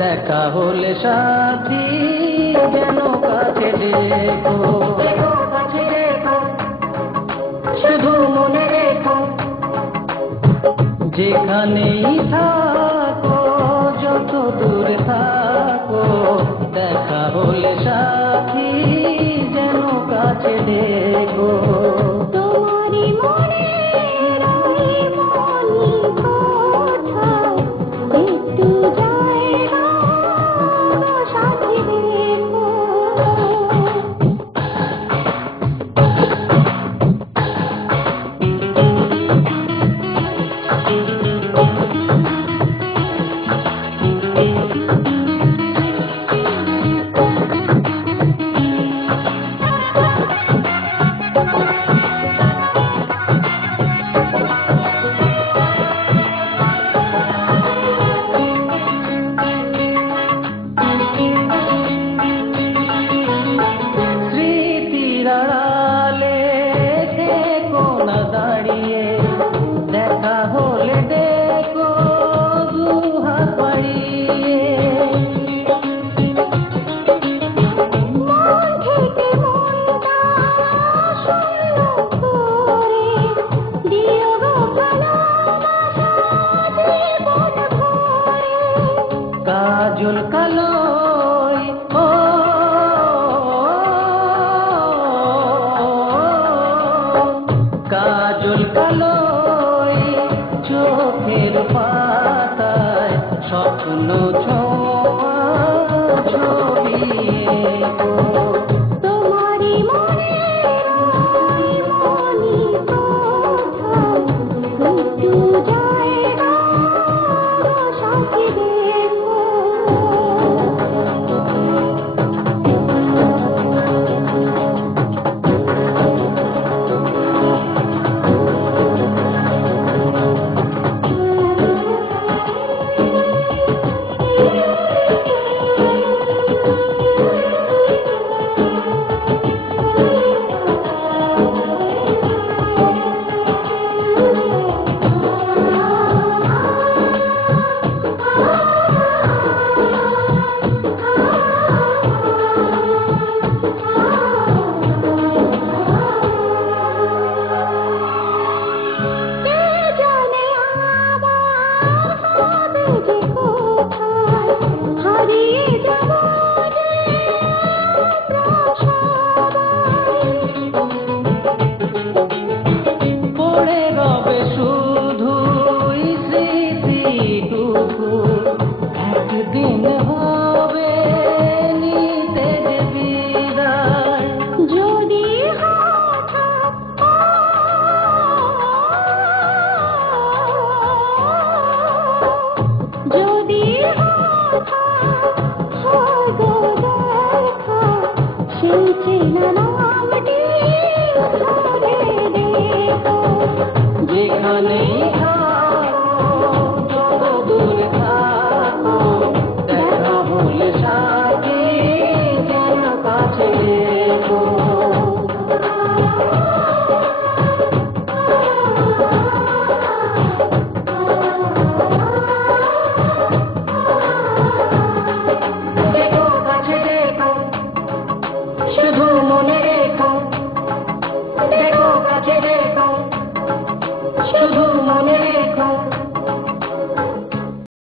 দেখা হলে সাথী যেন কাছে ডেকো, কাছে ডেকো, শুধু মনে রেখো যেখানেই থাকো, যত দূরে থাকো, দেখা হলে সাথী যেন কাছে ডেকো। তোমারই মনের ওই মনি কোথায় একটু জায়গা সাথী দেখো। স্মৃতির আড়ালে থেকো না দাঁড়িয়ে, দেখা হলে দেখো দুহাত বাড়িয়ে। মন থেকে মনটা শূন্য করে দিও গো ভালোবাসা জীবন ভরে। কাজল কালোই ও কাজল কালোই চোখের পাতায় স্বপ্ন ছোঁয়া ছবি এঁকো। তোমারই মনের ওই মনি কোথায় একটু জায়গা সাথী দেখো। কে জানে আবার হবে যে কোথায় হারিয়ে যাব যে আমরা সবাই। পড়ে রবে শুধুই স্মৃতিটুকু, একদিন